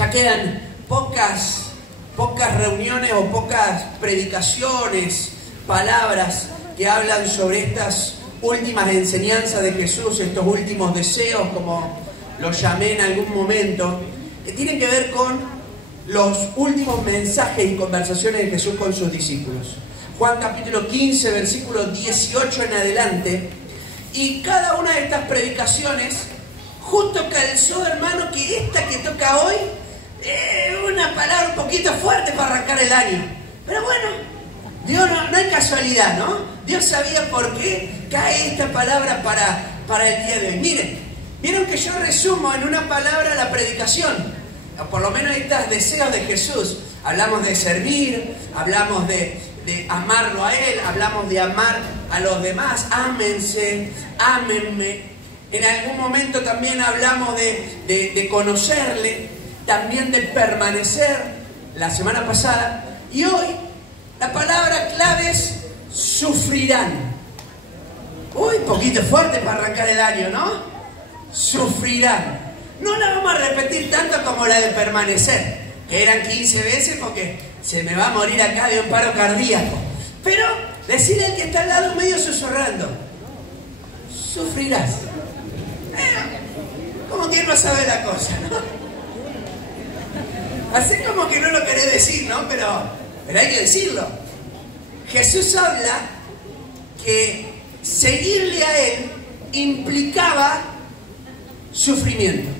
Ya quedan pocas reuniones o pocas predicaciones, palabras que hablan sobre estas últimas enseñanzas de Jesús, estos últimos deseos, como los llamé en algún momento, que tienen que ver con los últimos mensajes y conversaciones de Jesús con sus discípulos. Juan capítulo 15, versículo 18 en adelante. Y cada una de estas predicaciones justo calzó, hermano, que esta que toca hoy es una palabra un poquito fuerte para arrancar el año. Pero bueno, Dios no hay casualidad, ¿no? Dios sabía por qué cae esta palabra para el día de hoy. Miren, vieron que yo resumo en una palabra la predicación, o por lo menos estos deseos de Jesús. Hablamos de servir, hablamos de amarlo a Él, hablamos de amar a los demás, ámense, ámenme. En algún momento también hablamos de conocerle, también de permanecer, la semana pasada. Y hoy la palabra clave es sufrirán. Uy, poquito fuerte para arrancar el año, ¿no? Sufrirán. No la vamos a repetir tanto como la de permanecer, que eran 15 veces porque se me va a morir acá de un paro cardíaco. Pero decirle al que está al lado medio susurrando, sufrirás. Como quien no sabe la cosa, ¿no? Así como que no lo querés decir, ¿no? Pero hay que decirlo. Jesús habla que seguirle a Él implicaba sufrimiento.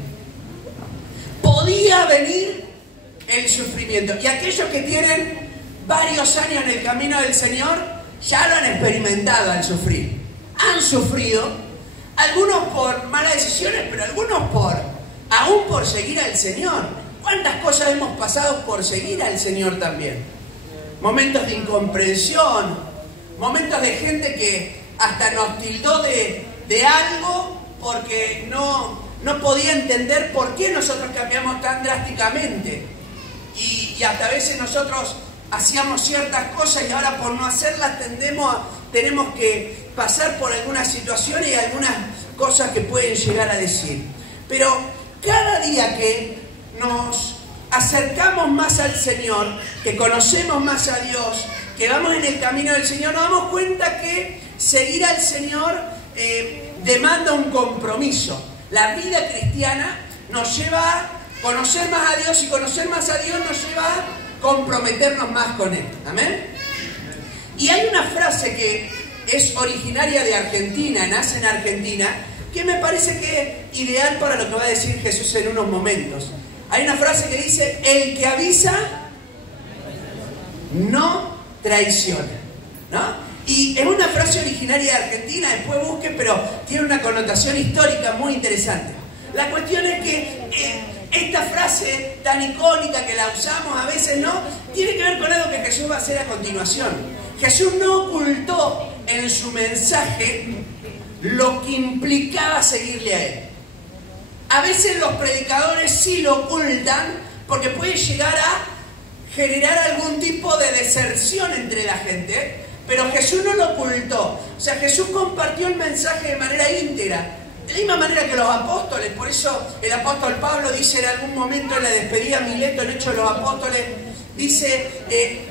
Podía venir el sufrimiento. Y aquellos que tienen varios años en el camino del Señor ya lo han experimentado al sufrir. Han sufrido, algunos por malas decisiones, pero algunos aún por seguir al Señor. ¿Cuántas cosas hemos pasado por seguir al Señor también? Momentos de incomprensión, momentos de gente que hasta nos tildó de algo porque no podía entender por qué nosotros cambiamos tan drásticamente. Y hasta a veces nosotros hacíamos ciertas cosas y ahora por no hacerlas tenemos que pasar por algunas situaciones y algunas cosas que pueden llegar a decir. Pero cada día que nos acercamos más al Señor, que conocemos más a Dios, que vamos en el camino del Señor, nos damos cuenta que seguir al Señor demanda un compromiso. La vida cristiana nos lleva a conocer más a Dios, y conocer más a Dios nos lleva a comprometernos más con Él. ¿Amén? Y hay una frase que es originaria de Argentina, nace en Argentina, que me parece que es ideal para lo que va a decir Jesús en unos momentos. Hay una frase que dice, el que avisa no traiciona, ¿no? Y es una frase originaria de Argentina, después busquen, pero tiene una connotación histórica muy interesante. La cuestión es que esta frase tan icónica que la usamos a veces, ¿no?, tiene que ver con algo que Jesús va a hacer a continuación. Jesús no ocultó en su mensaje lo que implicaba seguirle a Él. A veces los predicadores sí lo ocultan porque puede llegar a generar algún tipo de deserción entre la gente, pero Jesús no lo ocultó. O sea, Jesús compartió el mensaje de manera íntegra, de la misma manera que los apóstoles. Por eso el apóstol Pablo dice en algún momento en la despedida a Mileto, en Hechos de los Apóstoles, dice,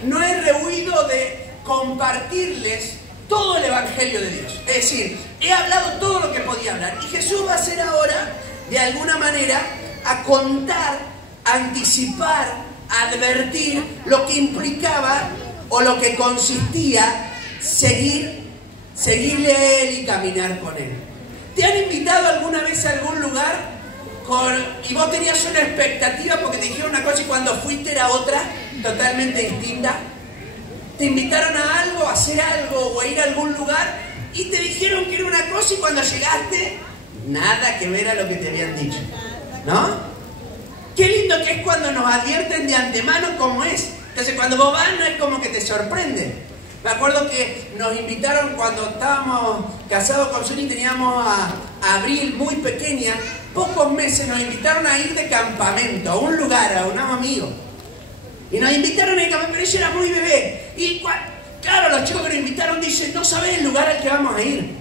no he rehuido de compartirles todo el evangelio de Dios. Es decir, he hablado todo lo que podía hablar. Y Jesús va a hacer ahora, de alguna manera, a contar, a anticipar, a advertir lo que implicaba o lo que consistía seguirle a Él y caminar con Él. ¿Te han invitado alguna vez a algún lugar y vos tenías una expectativa porque te dijeron una cosa y cuando fuiste era otra, totalmente distinta? Te invitaron a algo, a hacer algo o a ir a algún lugar y te dijeron que era una cosa y cuando llegaste, nada que ver a lo que te habían dicho, ¿no? Qué lindo que es cuando nos advierten de antemano cómo es. Entonces cuando vos vas no es como que te sorprende. Me acuerdo que nos invitaron cuando estábamos casados con Suni, teníamos a Abril muy pequeña, pocos meses, nos invitaron a ir de campamento, a un lugar, a unos amigos. Y nos invitaron a ir de campamento, pero ella era muy bebé. Y claro, los chicos que nos invitaron dicen, no sabés el lugar al que vamos a ir.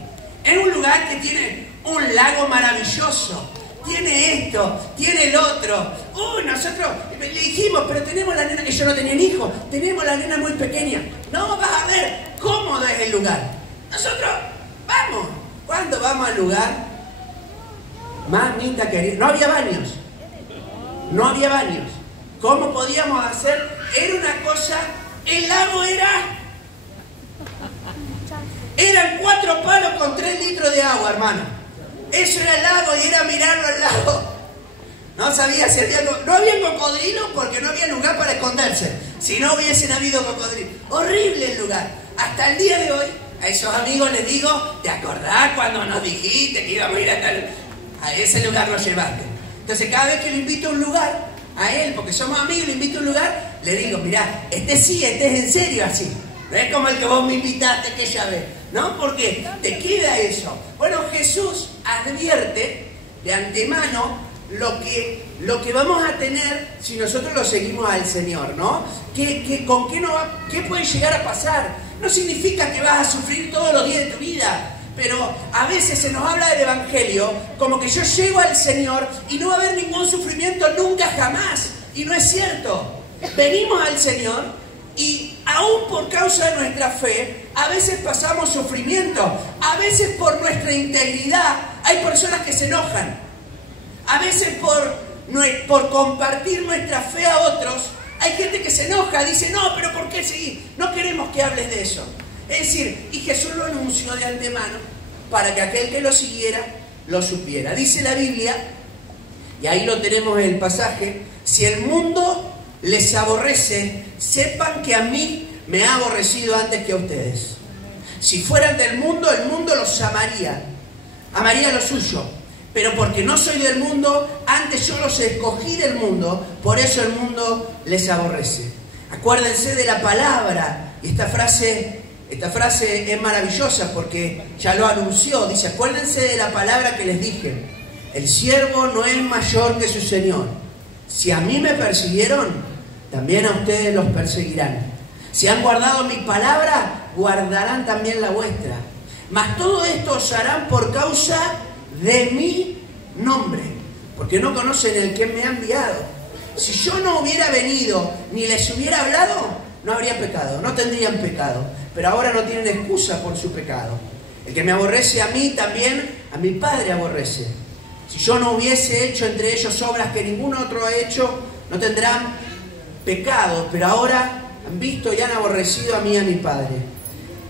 Es un lugar que tiene un lago maravilloso, tiene esto, tiene el otro. Nosotros le dijimos, pero tenemos la nena, ellos no tenían hijos, tenemos la nena muy pequeña. No, vas a ver, cómodo es el lugar. Nosotros, vamos. ¿Cuándo vamos al lugar? Mamita querida, no había baños. No había baños. ¿Cómo podíamos hacer? Era una cosa, el lago eran 4 palos con 3 litros de agua, hermano. Eso era el lago y era mirarlo al lago. No sabía si no había cocodrilo porque no había lugar para esconderse. Si no hubiesen habido cocodrilo. Horrible el lugar. Hasta el día de hoy, a esos amigos les digo, ¿te acordás cuando nos dijiste que íbamos a ir a ese lugar? Lo llevaste. Entonces cada vez que lo invito a un lugar, a él, porque somos amigos, lo invito a un lugar, le digo, mirá, este es en serio así. No es como el que vos me invitaste aquella vez, ¿no? Porque te queda eso. Bueno, Jesús advierte de antemano lo que vamos a tener si nosotros lo seguimos al Señor, ¿no? ¿Qué puede llegar a pasar? No significa que vas a sufrir todos los días de tu vida, pero a veces se nos habla del Evangelio como que yo llego al Señor y no va a haber ningún sufrimiento nunca jamás. Y no es cierto. Venimos al Señor y aún por causa de nuestra fe, a veces pasamos sufrimiento. A veces por nuestra integridad hay personas que se enojan. A veces por compartir nuestra fe a otros, hay gente que se enoja, dice, no, pero ¿por qué seguir? No queremos que hables de eso. Es decir, y Jesús lo anunció de antemano para que aquel que lo siguiera, lo supiera. Dice la Biblia, y ahí lo tenemos en el pasaje, si el mundo les aborrece, sepan que a mí me ha aborrecido antes que a ustedes. Si fueran del mundo, el mundo los amaría lo suyo. Pero porque no soy del mundo, antes yo los escogí del mundo, por eso el mundo les aborrece. Acuérdense de la palabra, y esta frase es maravillosa porque ya lo anunció, dice, acuérdense de la palabra que les dije, el siervo no es mayor que su señor. Si a mí me persiguieron, también a ustedes los perseguirán. Si han guardado mi palabra, guardarán también la vuestra. Mas todo esto os harán por causa de mi nombre, porque no conocen el que me ha enviado. Si yo no hubiera venido ni les hubiera hablado, no habría pecado, no tendrían pecado. Pero ahora no tienen excusa por su pecado. El que me aborrece a mí, también a mi Padre aborrece. Si yo no hubiese hecho entre ellos obras que ningún otro ha hecho, no tendrán pecado. Pero ahora han visto y han aborrecido a mí y a mi Padre.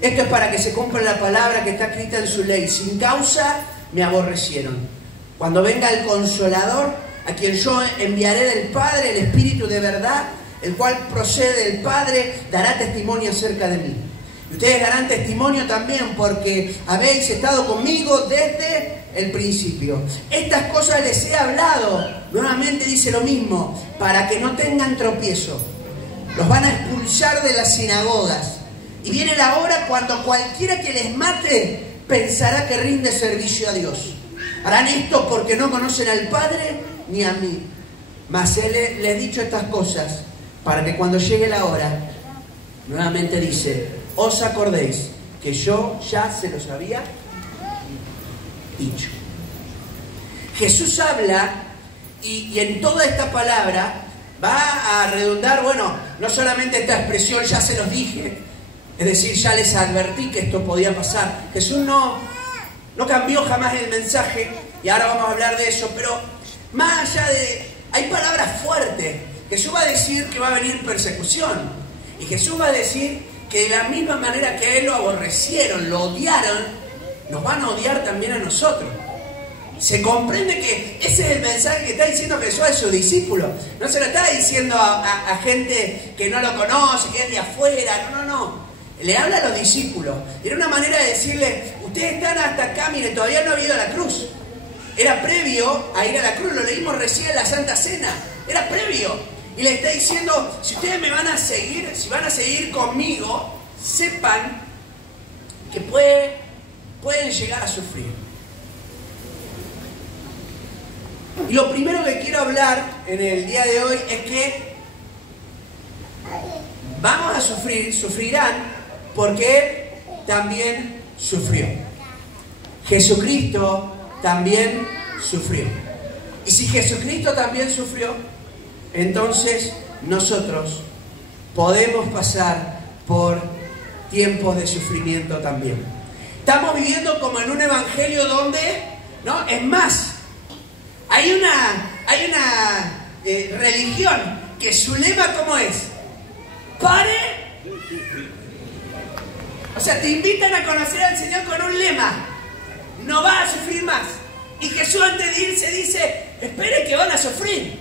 Esto es para que se cumpla la palabra que está escrita en su ley. Sin causa me aborrecieron. Cuando venga el Consolador, a quien yo enviaré del Padre, el Espíritu de verdad, el cual procede del Padre, dará testimonio acerca de mí. Y ustedes darán testimonio también porque habéis estado conmigo desde el principio. Estas cosas les he hablado, nuevamente dice lo mismo, para que no tengan tropiezo. Los van a expulsar de las sinagogas. Y viene la hora cuando cualquiera que les mate pensará que rinde servicio a Dios. Harán esto porque no conocen al Padre ni a mí. Mas Él les he dicho estas cosas para que cuando llegue la hora, nuevamente dice, os acordéis que yo ya se los había dicho. Jesús habla y en toda esta palabra va a redundar, bueno, no solamente esta expresión ya se los dije, es decir, ya les advertí que esto podía pasar. Jesús no cambió jamás el mensaje y ahora vamos a hablar de eso, pero más allá hay palabras fuertes. Jesús va a decir que va a venir persecución y Jesús va a decir que de la misma manera que a Él lo aborrecieron, lo odiaron, nos van a odiar también a nosotros. Se comprende que ese es el mensaje que está diciendo Jesús a sus discípulos. No se lo está diciendo a gente que no lo conoce, que es de afuera, no. Le habla a los discípulos. Era una manera de decirle, ustedes están hasta acá, mire, todavía no ha habido a la cruz. Era previo a ir a la cruz, lo leímos recién en la Santa Cena. Era previo. Y le está diciendo, si ustedes me van a seguir, si van a seguir conmigo, sepan que pueden llegar a sufrir. Y lo primero que quiero hablar en el día de hoy es que vamos a sufrirán porque Él también sufrió. Jesucristo también sufrió. Y si Jesucristo también sufrió, entonces nosotros podemos pasar por tiempos de sufrimiento también. Estamos viviendo como en un evangelio donde, ¿no? Es más, hay una religión que su lema, ¿cómo es? Pare. O sea, te invitan a conocer al Señor con un lema: no vas a sufrir más. Y Jesús, antes de irse, dice: esperen que van a sufrir.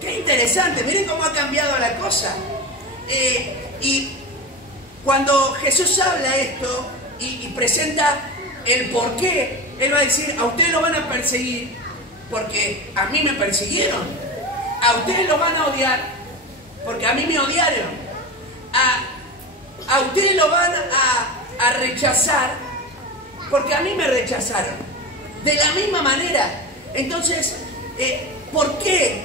Qué interesante, miren cómo ha cambiado la cosa. Y cuando Jesús habla esto y presenta el por qué, Él va a decir: a ustedes lo van a perseguir porque a mí me persiguieron. A ustedes lo van a odiar porque a mí me odiaron. A ustedes lo van a rechazar porque a mí me rechazaron. De la misma manera. Entonces, ¿por qué?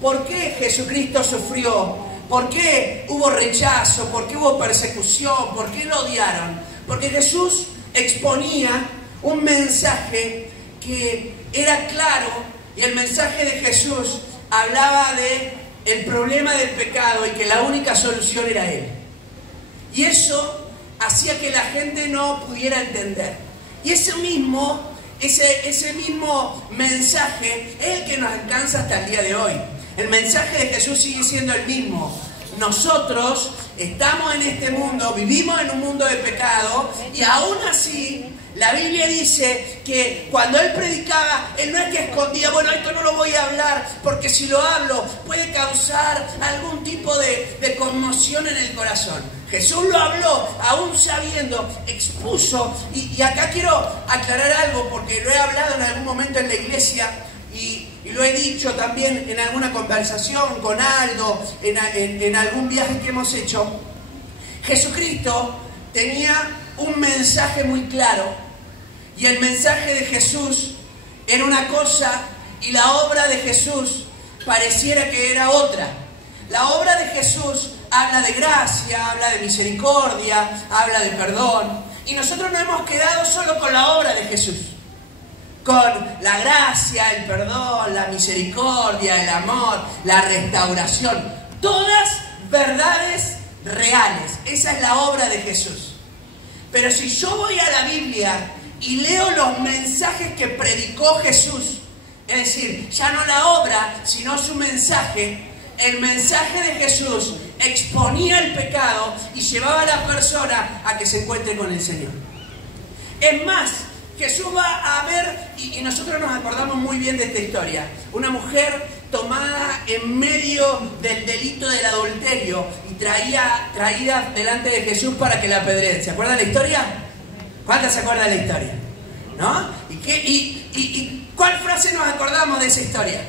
¿Por qué Jesucristo sufrió? ¿Por qué hubo rechazo? ¿Por qué hubo persecución? ¿Por qué lo odiaron? Porque Jesús exponía un mensaje que era claro, y el mensaje de Jesús hablaba de el problema del pecado y que la única solución era Él. Y eso hacía que la gente no pudiera entender. Y ese mismo mensaje es el que nos alcanza hasta el día de hoy. El mensaje de Jesús sigue siendo el mismo. Nosotros estamos en este mundo, vivimos en un mundo de pecado, y aún así la Biblia dice que cuando Él predicaba, Él no es que escondía: bueno, esto no lo voy a hablar porque si lo hablo puede causar algún tipo de conmoción en el corazón. Jesús lo habló aún sabiendo, expuso, y acá quiero aclarar algo porque lo he hablado en algún momento en la iglesia y lo he dicho también en alguna conversación con Aldo, en algún viaje que hemos hecho. Jesucristo tenía un mensaje muy claro, y el mensaje de Jesús era una cosa y la obra de Jesús pareciera que era otra. La obra de Jesús habla de gracia, habla de misericordia, habla de perdón, y nosotros nos hemos quedado solo con la obra de Jesús, con la gracia, el perdón, la misericordia, el amor, la restauración, todas verdades reales. Esa es la obra de Jesús. Pero si yo voy a la Biblia y leo los mensajes que predicó Jesús, es decir, ya no la obra, sino su mensaje, el mensaje de Jesús exponía el pecado y llevaba a la persona a que se encuentre con el Señor. Es más, Jesús va a ver, y nosotros nos acordamos muy bien de esta historia, una mujer tomada en medio del delito del adulterio y traída delante de Jesús para que la apedreen. ¿Se acuerdan la historia? ¿Cuántas se acuerdan de la historia? ¿No? ¿Y cuál frase nos acordamos de esa historia?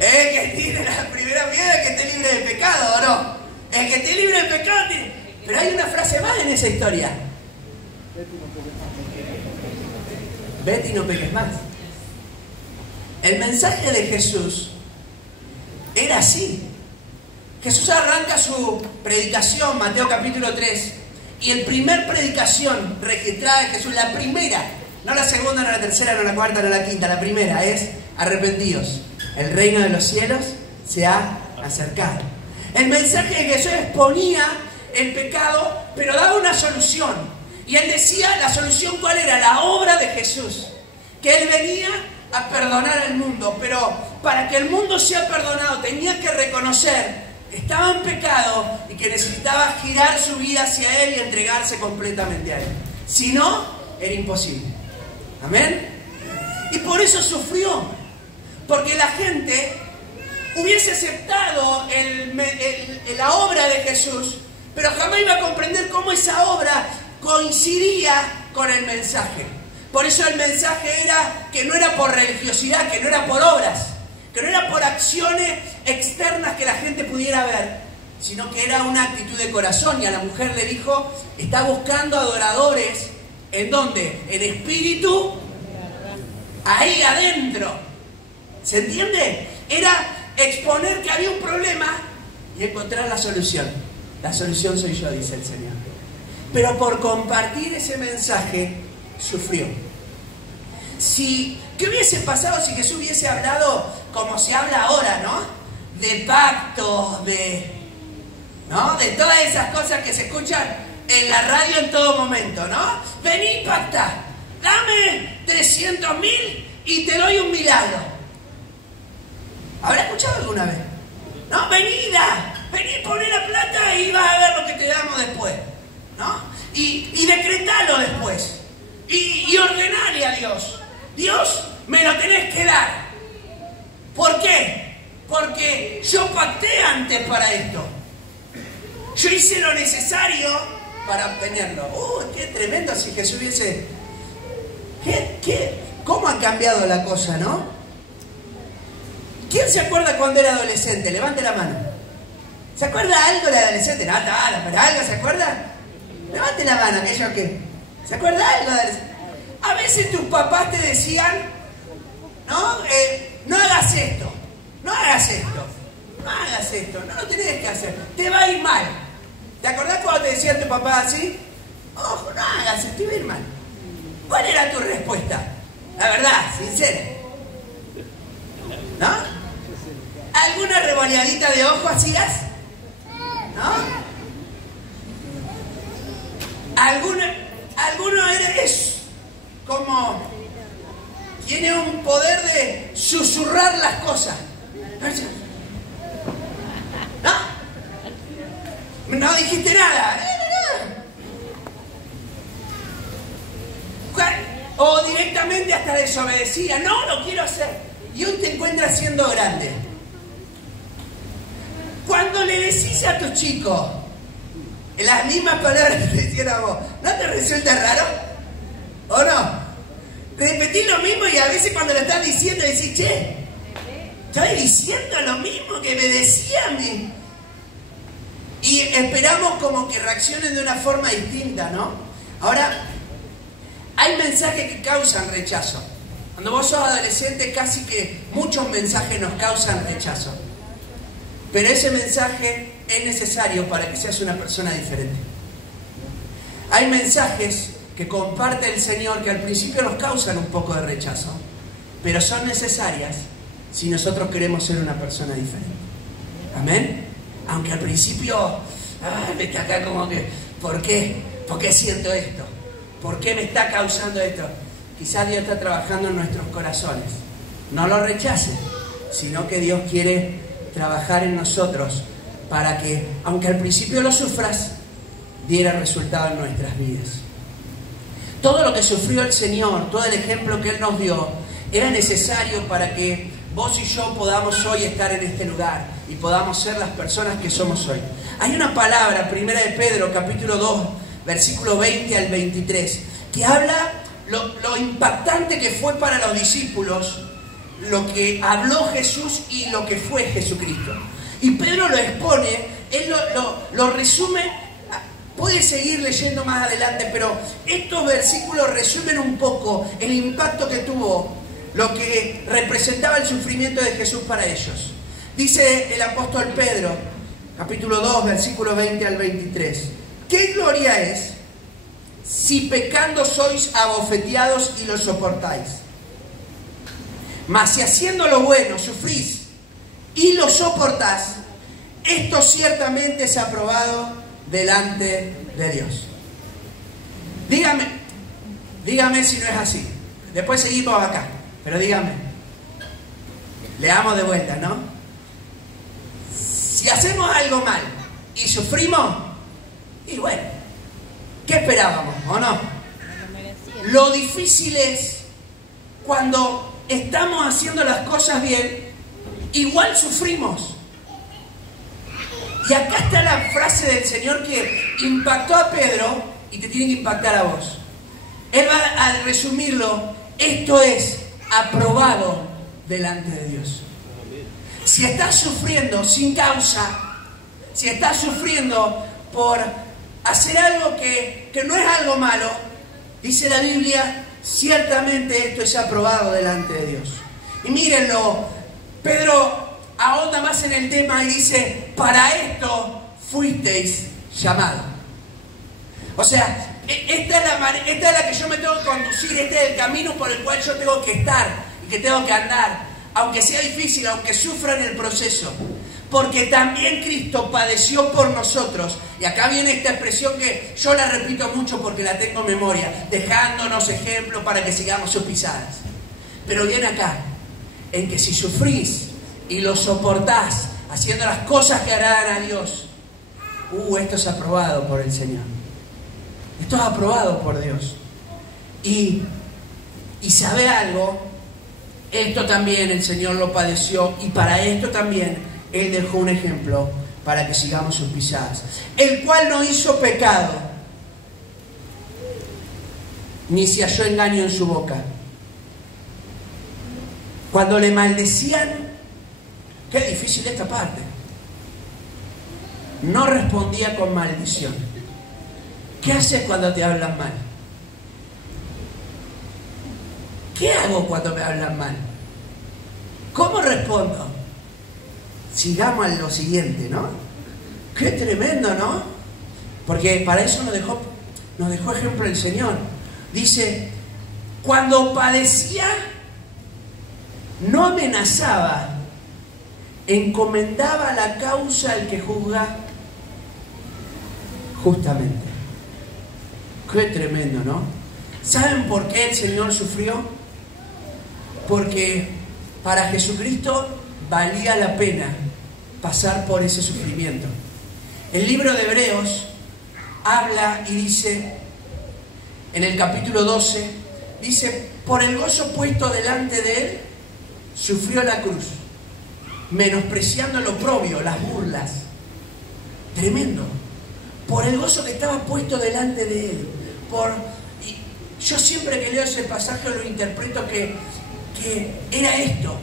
El que tiene la primera piedra, que esté libre de pecado, ¿o no? El que esté libre de pecado tiene... Pero hay una frase más en esa historia. Vete y no peques más. El mensaje de Jesús era así. Jesús arranca su predicación, Mateo capítulo 3, y el primer predicación registrada de Jesús, la primera, no la segunda, no la tercera, no la cuarta, no la quinta, la primera es: arrepentidos, el reino de los cielos se ha acercado. El mensaje de Jesús exponía el pecado, pero daba una solución. Y Él decía, la solución ¿cuál era? La obra de Jesús, que Él venía a perdonar al mundo, pero para que el mundo sea perdonado tenía que reconocer que estaba en pecado y que necesitaba girar su vida hacia Él y entregarse completamente a Él. Si no, era imposible. ¿Amén? Y por eso sufrió, porque la gente hubiese aceptado la obra de Jesús, pero jamás iba a comprender cómo esa obra coincidía con el mensaje. Por eso el mensaje era que no era por religiosidad, que no era por obras, que no era por acciones externas que la gente pudiera ver, sino que era una actitud de corazón. Y a la mujer le dijo: está buscando adoradores. ¿En dónde? En espíritu, ahí adentro. ¿Se entiende? Era exponer que había un problema y encontrar la solución. La solución soy yo, dice el Señor. Pero por compartir ese mensaje, sufrió. ¿Qué hubiese pasado si Jesús hubiese hablado como se habla ahora, ¿no? De pactos, ¿no? De todas esas cosas que se escuchan en la radio en todo momento, ¿no? Vení, pacta, dame 300.000 y te doy un milagro. ¿Habrá escuchado alguna vez? No, vení, poné la plata y vas a ver lo que te damos después, ¿no? Y decretalo después. Y ordenale a Dios. Dios, me lo tenés que dar. ¿Por qué? Porque yo pacté antes para esto. Yo hice lo necesario para obtenerlo. Qué tremendo si Jesús hubiese... ¿Cómo ha cambiado la cosa, no? ¿Quién se acuerda cuando era adolescente? Levante la mano. ¿Se acuerda algo de adolescente? No, pero algo, ¿se acuerda? Levante la mano, aquellos que... ¿Se acuerda algo de adolescente? A veces tus papás te decían, ¿no? No hagas esto, no hagas esto, no hagas esto, no lo tenés que hacer, te va a ir mal. ¿Te acordás cuando te decía tu papá así? Ojo, no hagas esto, te va a ir mal. ¿Cuál era tu respuesta? La verdad, sincera. ¿No? ¿Alguna revoleadita de ojo hacías? ¿No? ¿Alguno eres como... tiene un poder de susurrar las cosas? ¿No? No dijiste nada. O directamente hasta desobedecía. No, lo quiero hacer. Y hoy te encuentras siendo grande. Cuando le decís a tus chicos las mismas palabras que te decían a vos, ¿no te resulta raro? ¿O no? Repetís lo mismo y a veces cuando lo estás diciendo decís, che, estoy diciendo lo mismo que me decía a mí. Y esperamos como que reaccionen de una forma distinta, ¿no? Ahora, hay mensajes que causan rechazo. Cuando vos sos adolescente, casi que muchos mensajes nos causan rechazo. Pero ese mensaje es necesario para que seas una persona diferente. Hay mensajes que comparte el Señor que al principio nos causan un poco de rechazo, pero son necesarias si nosotros queremos ser una persona diferente. ¿Amén? Aunque al principio, me está acá como que, ¿por qué? ¿Por qué siento esto? ¿Por qué me está causando esto? Quizás Dios está trabajando en nuestros corazones. No lo rechaces, sino que Dios quiere trabajar en nosotros para que, aunque al principio lo sufras, diera resultado en nuestras vidas. Todo lo que sufrió el Señor, todo el ejemplo que Él nos dio, era necesario para que vos y yo podamos hoy estar en este lugar y podamos ser las personas que somos hoy. Hay una palabra, primera de Pedro, capítulo 2, versículo 20 al 23, que habla lo impactante que fue para los discípulos lo que habló Jesús y lo que fue Jesucristo. Y Pedro lo expone, él lo resume. Puede seguir leyendo más adelante, pero estos versículos resumen un poco el impacto que tuvo lo que representaba el sufrimiento de Jesús para ellos. Dice el apóstol Pedro, capítulo 2, versículo 20 al 23. ¿Qué gloria es si pecando sois abofeteados y lo soportáis? Mas si haciendo lo bueno sufrís y lo soportás, esto ciertamente es aprobado delante de Dios. Dígame si no es así. Después seguimos acá, pero dígame. Leamos de vuelta, ¿no? Si hacemos algo mal y sufrimos, y bueno, ¿qué esperábamos, o no? Lo difícil es cuando estamos haciendo las cosas bien, igual sufrimos. Y acá está la frase del Señor que impactó a Pedro y te tiene que impactar a vos. Él va a resumirlo. Esto es aprobado delante de Dios. Si estás sufriendo sin causa, si estás sufriendo por hacer algo que no es algo malo, dice la Biblia, ciertamente esto es aprobado delante de Dios. Y mírenlo, Pedro ahonda más en el tema y dice, para esto fuisteis llamados. O sea, esta es la que yo me tengo que conducir, este es el camino por el cual yo tengo que estar y que tengo que andar, aunque sea difícil, aunque sufra en el proceso. Porque también Cristo padeció por nosotros. Y acá viene esta expresión que yo la repito mucho porque la tengo en memoria, dejándonos ejemplo para que sigamos sus pisadas. Pero viene acá, en que si sufrís y lo soportás, haciendo las cosas que agradan a Dios, esto es aprobado por el Señor. Esto es aprobado por Dios. Y sabe algo, esto también el Señor lo padeció, y para esto también Él dejó un ejemplo para que sigamos sus pisadas. El cual no hizo pecado, ni se halló engaño en su boca. Cuando le maldecían, qué difícil esta parte, no respondía con maldición. ¿Qué haces cuando te hablan mal? ¿Qué hago cuando me hablan mal? ¿Cómo respondo? Sigamos a lo siguiente, ¿no? Qué tremendo, ¿no? Porque para eso nos dejó ejemplo el Señor. Dice, cuando padecía, no amenazaba, encomendaba la causa al que juzga justamente. Qué tremendo, ¿no? ¿Saben por qué el Señor sufrió? Porque para Jesucristo valía la pena pasar por ese sufrimiento. El libro de Hebreos habla y dice, en el capítulo 12, dice, por el gozo puesto delante de él, sufrió la cruz, menospreciando lo oprobio, las burlas. Tremendo. Por el gozo que estaba puesto delante de él. Yo siempre que leo ese pasaje lo interpreto que era esto,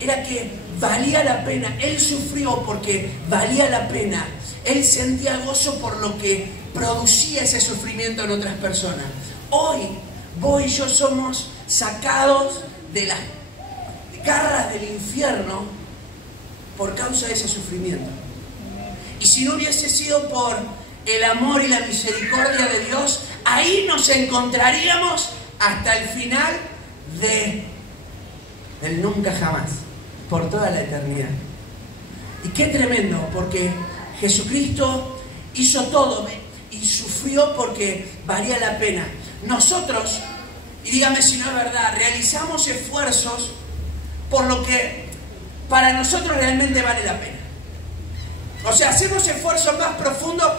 era que valía la pena. Él sufrió porque valía la pena. Él sentía gozo por lo que producía ese sufrimiento en otras personas. Hoy, vos y yo somos sacados de las garras del infierno por causa de ese sufrimiento. Y si no hubiese sido por el amor y la misericordia de Dios, ahí nos encontraríamos hasta el final del nunca jamás, por toda la eternidad. Y qué tremendo, porque Jesucristo hizo todo y sufrió porque valía la pena. Nosotros, y dígame si no es verdad, realizamos esfuerzos por lo que para nosotros realmente vale la pena. O sea, hacemos esfuerzos más profundos.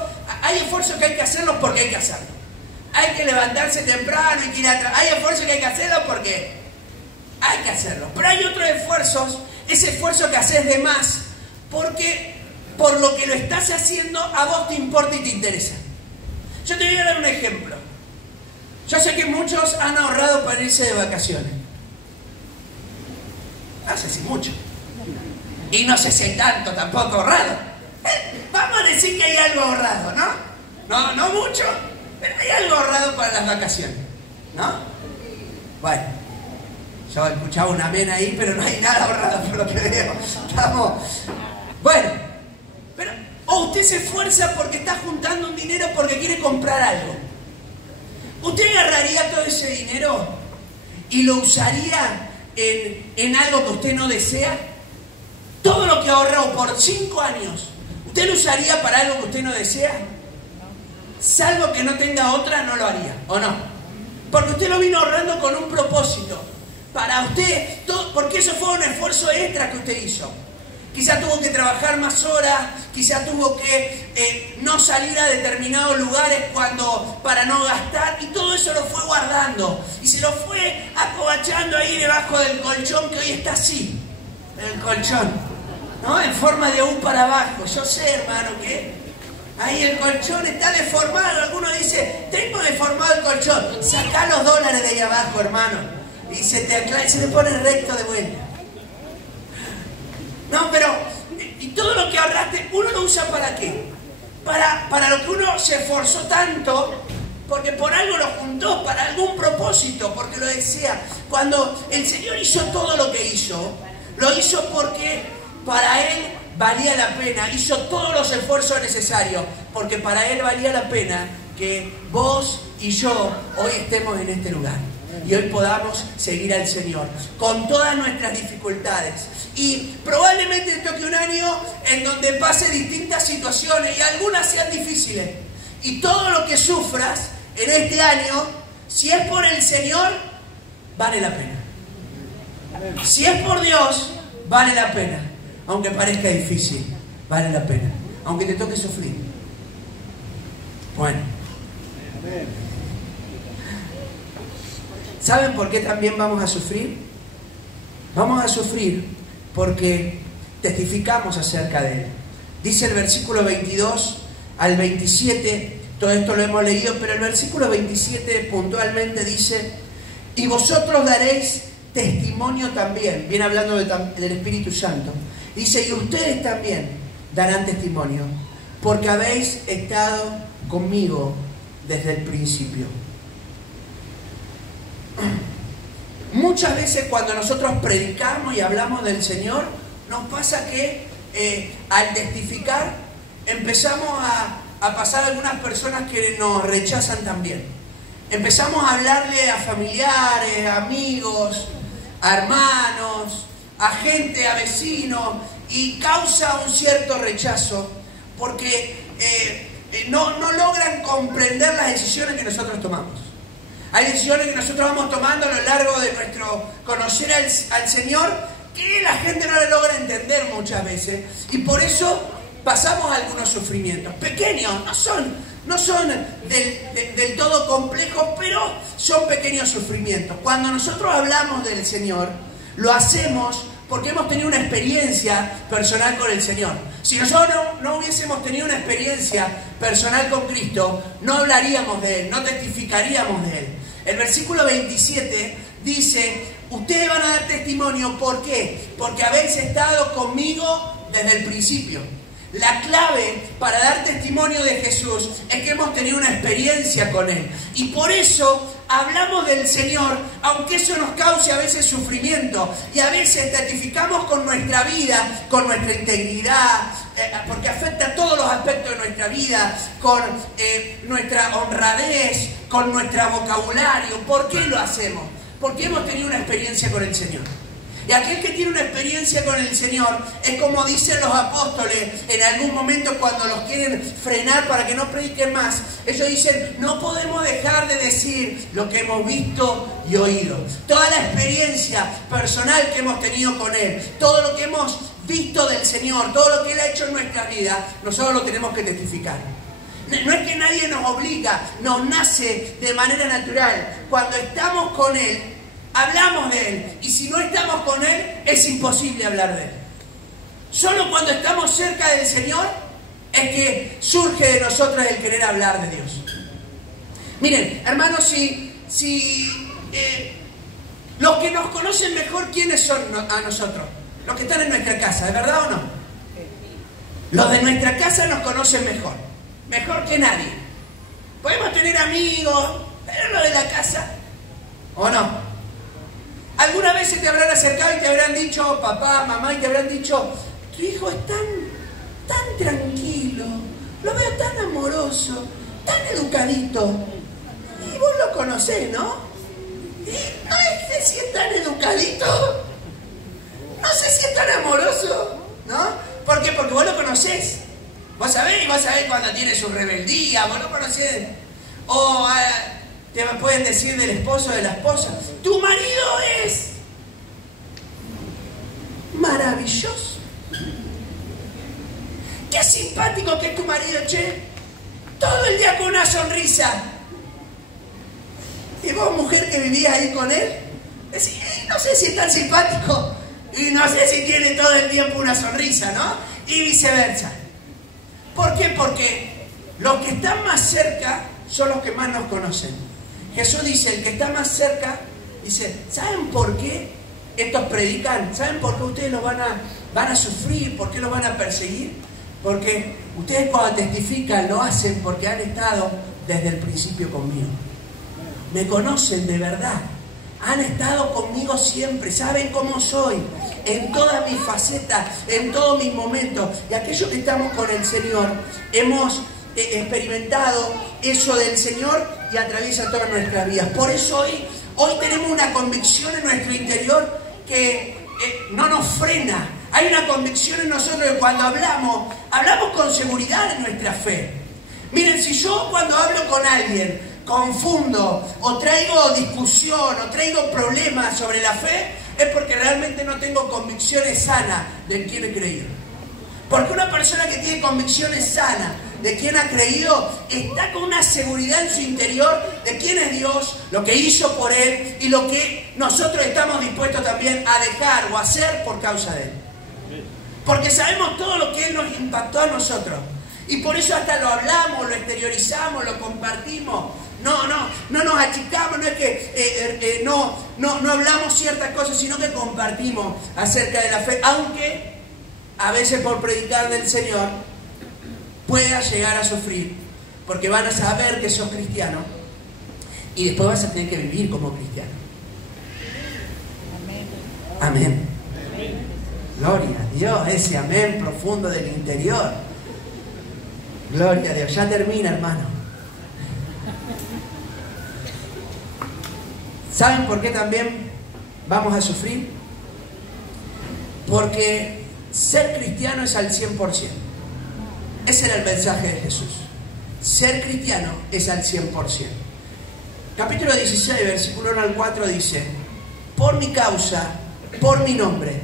Hay esfuerzos que hay que hacerlos porque hay que hacerlos. Hay que levantarse temprano y que ir atrás. Hay esfuerzos que hay que hacerlos porque hay que hacerlos. Pero hay otros esfuerzos, ese esfuerzo que haces de más, porque por lo que lo estás haciendo a vos te importa y te interesa. Yo te voy a dar un ejemplo. Yo sé que muchos han ahorrado para irse de vacaciones. Hace sí mucho. Y no sé si hay tanto tampoco ahorrado. Vamos a decir que hay algo ahorrado, ¿no? No mucho, pero hay algo ahorrado para las vacaciones, ¿no? Bueno, yo escuchaba un amén ahí, pero no hay nada ahorrado por lo que veo. Estamos... Bueno, pero usted se esfuerza porque está juntando un dinero porque quiere comprar algo. ¿Usted agarraría todo ese dinero y lo usaría en algo que usted no desea? Todo lo que ahorró por 5 años, ¿usted lo usaría para algo que usted no desea? Salvo que no tenga otra, no lo haría, ¿o no? Porque usted lo vino ahorrando con un propósito. Para usted, porque eso fue un esfuerzo extra que usted hizo. Quizá tuvo que trabajar más horas, quizá tuvo que no salir a determinados lugares para no gastar, y todo eso lo fue guardando. Y se lo fue acobachando ahí debajo del colchón, que hoy está así, el colchón, ¿no? En forma de U para abajo. Yo sé, hermano, que ahí el colchón está deformado. Alguno dice, tengo deformado el colchón. Sacá los dólares de ahí abajo, hermano, y se te pone recto de vuelta. No, pero y todo lo que ahorraste, uno lo usa ¿para qué? Para lo que uno se esforzó tanto, porque por algo lo juntó, para algún propósito, porque lo desea. Cuando el Señor hizo todo lo que hizo, lo hizo porque para Él valía la pena. Hizo todos los esfuerzos necesarios, porque para Él valía la pena que vos y yo hoy estemos en este lugar y hoy podamos seguir al Señor con todas nuestras dificultades. Y probablemente te toque un año en donde pase distintas situaciones y algunas sean difíciles. Y todo lo que sufras en este año, si es por el Señor, vale la pena. Si es por Dios, vale la pena. Aunque parezca difícil, vale la pena. Aunque te toque sufrir. Bueno. ¿Saben por qué también vamos a sufrir? Vamos a sufrir porque testificamos acerca de Él. Dice el versículo 22 al 27, todo esto lo hemos leído, pero el versículo 27 puntualmente dice: y vosotros daréis testimonio también. Viene hablando del Espíritu Santo. Dice: y ustedes también darán testimonio, porque habéis estado conmigo desde el principio. Muchas veces cuando nosotros predicamos y hablamos del Señor, nos pasa que al testificar empezamos a pasar a algunas personas que nos rechazan también. Empezamos a hablarle a familiares, a amigos, a hermanos, a gente, a vecinos, y causa un cierto rechazo porque no logran comprender las decisiones que nosotros tomamos. Hay decisiones que nosotros vamos tomando a lo largo de nuestro conocer al Señor que la gente no le logra entender muchas veces, y por eso pasamos algunos sufrimientos pequeños, no son del todo complejos, pero son pequeños sufrimientos. Cuando nosotros hablamos del Señor, lo hacemos porque hemos tenido una experiencia personal con el Señor. Si nosotros no hubiésemos tenido una experiencia personal con Cristo, no hablaríamos de Él, no testificaríamos de Él. El versículo 27 dice: ustedes van a dar testimonio, ¿por qué? Porque habéis estado conmigo desde el principio. La clave para dar testimonio de Jesús es que hemos tenido una experiencia con Él. Y por eso hablamos del Señor, aunque eso nos cause a veces sufrimiento. Y a veces testificamos con nuestra vida, con nuestra integridad, porque afecta a todos los aspectos de nuestra vida, con nuestra honradez, con nuestro vocabulario. ¿Por qué lo hacemos? Porque hemos tenido una experiencia con el Señor. Y aquel que tiene una experiencia con el Señor es como dicen los apóstoles en algún momento cuando los quieren frenar para que no prediquen más. Ellos dicen: no podemos dejar de decir lo que hemos visto y oído. Toda la experiencia personal que hemos tenido con Él, todo lo que hemos visto del Señor, todo lo que Él ha hecho en nuestra vida, nosotros lo tenemos que testificar. No es que nadie nos obliga, nos nace de manera natural. Cuando estamos con Él, hablamos de Él, y si no estamos con Él, es imposible hablar de Él. Solo cuando estamos cerca del Señor es que surge de nosotros el querer hablar de Dios. Miren, hermanos, si los que nos conocen mejor, ¿quiénes son a nosotros? Los que están en nuestra casa, ¿es verdad o no? Los de nuestra casa nos conocen mejor que nadie. Podemos tener amigos, pero los de la casa, ¿o no? Algunas veces te habrán acercado y te habrán dicho, papá, mamá, y te habrán dicho: tu hijo es tan tranquilo, lo veo tan amoroso, tan educadito. Y vos lo conocés, ¿no? Y no es que si es tan educadito, no sé si es tan amoroso, ¿no? ¿Por qué? Porque vos lo conocés. Vos sabés cuando tiene su rebeldía, vos lo conocés. O te pueden decir del esposo o de la esposa: tu marido es maravilloso. Qué simpático que es tu marido, che. Todo el día con una sonrisa. Y vos, mujer que vivías ahí con él, decís: no sé si es tan simpático y no sé si tiene todo el tiempo una sonrisa, ¿no? Y viceversa. ¿Por qué? Porque los que están más cerca son los que más nos conocen. Jesús dice: el que está más cerca, dice, ¿saben por qué estos predican? ¿Saben por qué ustedes los van a sufrir? ¿Por qué los van a perseguir? Porque ustedes cuando testifican lo hacen porque han estado desde el principio conmigo. Me conocen de verdad. Han estado conmigo siempre. Saben cómo soy. En todas mis facetas, en todos mis momentos. Y aquellos que estamos con el Señor, hemos experimentado eso del Señor y atraviesa todas nuestras vidas. Por eso hoy tenemos una convicción en nuestro interior que no nos frena. Hay una convicción en nosotros que cuando hablamos con seguridad en nuestra fe. Miren, si yo cuando hablo con alguien confundo o traigo discusión o traigo problemas sobre la fe, es porque realmente no tengo convicciones sanas de quién he creído. Porque una persona que tiene convicciones sanas de quién ha creído, está con una seguridad en su interior de quién es Dios, lo que hizo por Él y lo que nosotros estamos dispuestos también a dejar o hacer por causa de Él. Porque sabemos todo lo que Él nos impactó a nosotros. Y por eso hasta lo hablamos, lo exteriorizamos, lo compartimos. No nos achicamos, no es que no hablamos ciertas cosas, sino que compartimos acerca de la fe. Aunque a veces por predicar del Señor puedas llegar a sufrir, porque van a saber que sos cristiano y después vas a tener que vivir como cristiano. Amén. Gloria a Dios, ese amén profundo del interior. Gloria a Dios. Ya termina, hermano. ¿Saben por qué también vamos a sufrir? Porque ser cristiano es al 100%. Ese era el mensaje de Jesús. Ser cristiano es al 100%. Capítulo 16, versículo 1 al 4 dice: por mi causa, por mi nombre,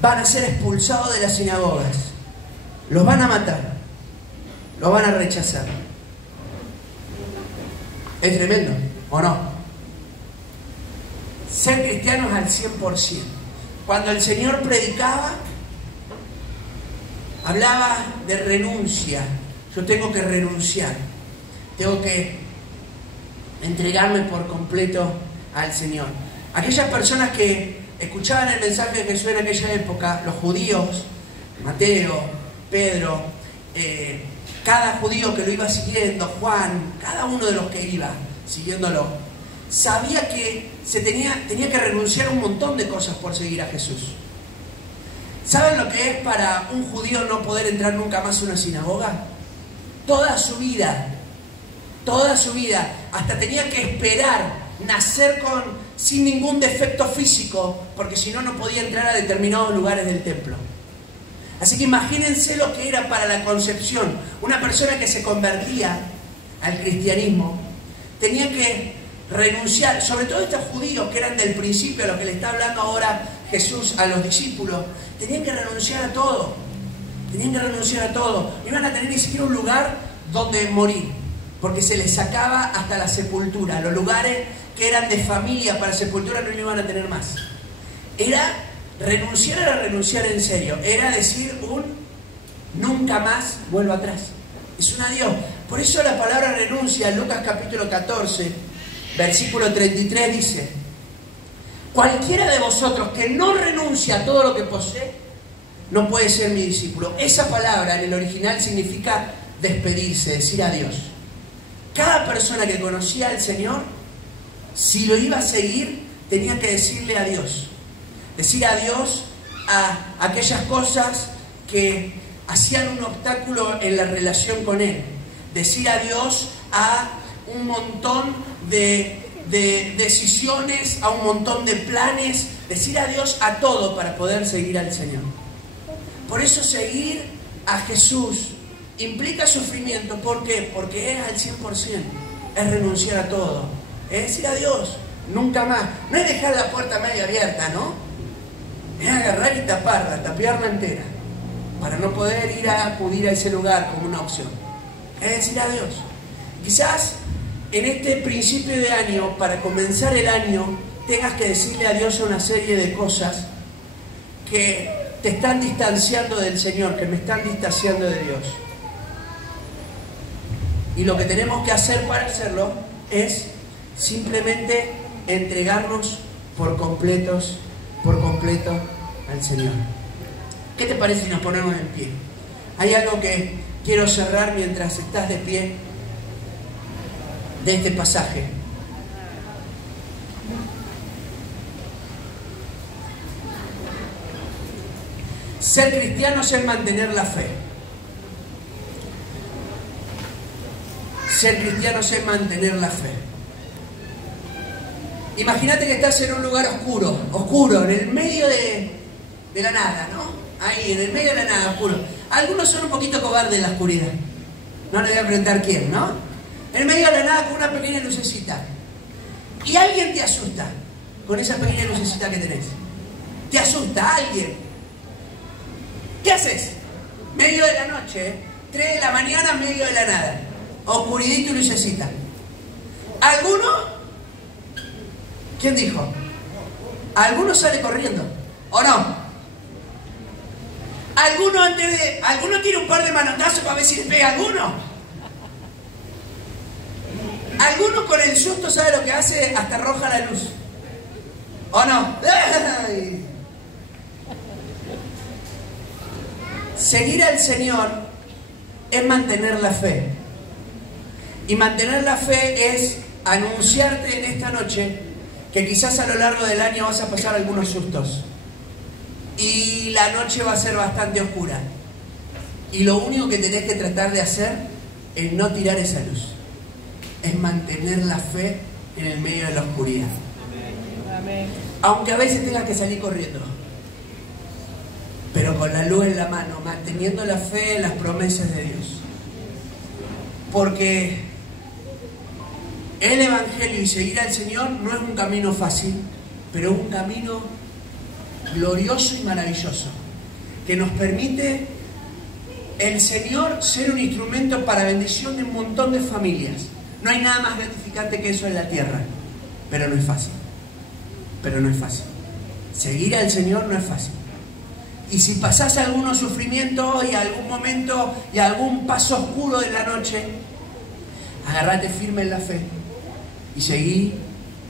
van a ser expulsados de las sinagogas. Los van a matar. Los van a rechazar. ¿Es tremendo o no? Ser cristianos al 100%. Cuando el Señor predicaba, hablaba de renuncia. Yo tengo que renunciar. Tengo que entregarme por completo al Señor. Aquellas personas que escuchaban el mensaje de Jesús en aquella época, los judíos, Mateo, Pedro, cada judío que lo iba siguiendo, Juan, cada uno de los que iba siguiéndolo, sabía que tenía que renunciar a un montón de cosas por seguir a Jesús. ¿Saben lo que es para un judío no poder entrar nunca más a una sinagoga? Toda su vida, hasta tenía que esperar nacer sin ningún defecto físico, porque si no, no podía entrar a determinados lugares del templo. Así que imagínense lo que era para la concepción. Una persona que se convertía al cristianismo tenía que renunciar, sobre todo estos judíos que eran del principio, a lo que le está hablando ahora Jesús a los discípulos, tenían que renunciar a todo. No iban a tener ni siquiera un lugar donde morir, porque se les sacaba hasta la sepultura. Los lugares que eran de familia para sepultura no lo iban a tener más. Era renunciar en serio. Era decir nunca más vuelvo atrás. Es un adiós. Por eso la palabra renuncia en Lucas capítulo 14, versículo 33 dice: cualquiera de vosotros que no renuncia a todo lo que posee, no puede ser mi discípulo. Esa palabra en el original significa despedirse, decir adiós. Cada persona que conocía al Señor, si lo iba a seguir, tenía que decirle adiós. Decir adiós a aquellas cosas que hacían un obstáculo en la relación con Él. Decir adiós a un montón de decisiones, a un montón de planes. Decir adiós a todo para poder seguir al Señor. Por eso seguir a Jesús implica sufrimiento. ¿Por qué? Porque es al 100%. Es renunciar a todo. Es decir adiós. Nunca más. No es dejar la puerta medio abierta, ¿no? Es agarrar y tapiarla entera, para no poder acudir a ese lugar como una opción. Es decir adiós. Quizás en este principio de año, para comenzar el año, tengas que decirle adiós a una serie de cosas que te están distanciando del Señor, que me están distanciando de Dios. Y lo que tenemos que hacer para hacerlo es simplemente entregarnos por completo al Señor. ¿Qué te parece si nos ponemos en pie? Hay algo que quiero cerrar mientras estás de pie de este pasaje. Ser cristianos es mantener la fe. ser cristianos es mantener la fe. Imagínate que estás en un lugar oscuro, en el medio de la nada, ¿no? Ahí, en el medio de la nada, oscuro. Algunos son un poquito cobardes en la oscuridad. No les voy a preguntar quién, ¿no? En el medio de la nada con una pequeña lucecita. Y alguien te asusta con esa pequeña lucecita que tenés. Te asusta alguien. ¿Qué haces? Medio de la noche, 3 de la mañana, medio de la nada. Oscuridito y lucecita. ¿Alguno? ¿Quién dijo? ¿Alguno sale corriendo? ¿O no? ¿Alguno tiene un par de manotazos para ver si le pega a alguno? ¿Alguno con el susto sabe lo que hace? Hasta arroja la luz. ¿O no? ¡Ay! Seguir al Señor es mantener la fe. Y mantener la fe es anunciarte en esta noche que quizás a lo largo del año vas a pasar algunos sustos. Y la noche va a ser bastante oscura. Y lo único que tenés que tratar de hacer es no tirar esa luz. Es mantener la fe en el medio de la oscuridad. Amén. Aunque a veces tengas que salir corriendo. Pero con la luz en la mano, manteniendo la fe en las promesas de Dios. Porque el Evangelio y seguir al Señor no es un camino fácil, pero es un camino glorioso y maravilloso, que nos permite el Señor ser un instrumento para bendición de un montón de familias. No hay nada más gratificante que eso en la tierra, pero no es fácil. Pero no es fácil. Seguir al Señor no es fácil. Y si pasás algunos sufrimientos y algún momento y algún paso oscuro de la noche, agarrate firme en la fe y seguí,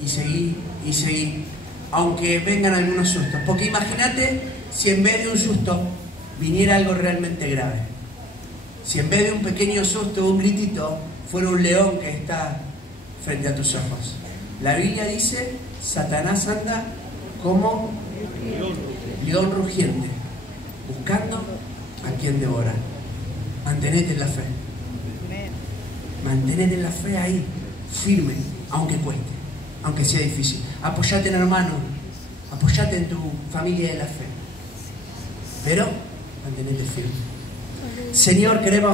y seguí, y seguí, aunque vengan algunos sustos. Porque imagínate si en vez de un susto viniera algo realmente grave. Si en vez de un pequeño susto, un gritito, fuera un león que está frente a tus ojos. La Biblia dice, Satanás anda como león rugiente, buscando a quien devorar. Mantenete en la fe. Mantenete en la fe ahí, firme, aunque cueste, aunque sea difícil. Apoyate en hermano, apoyate en tu familia de la fe. Pero mantenete firme. Señor, queremos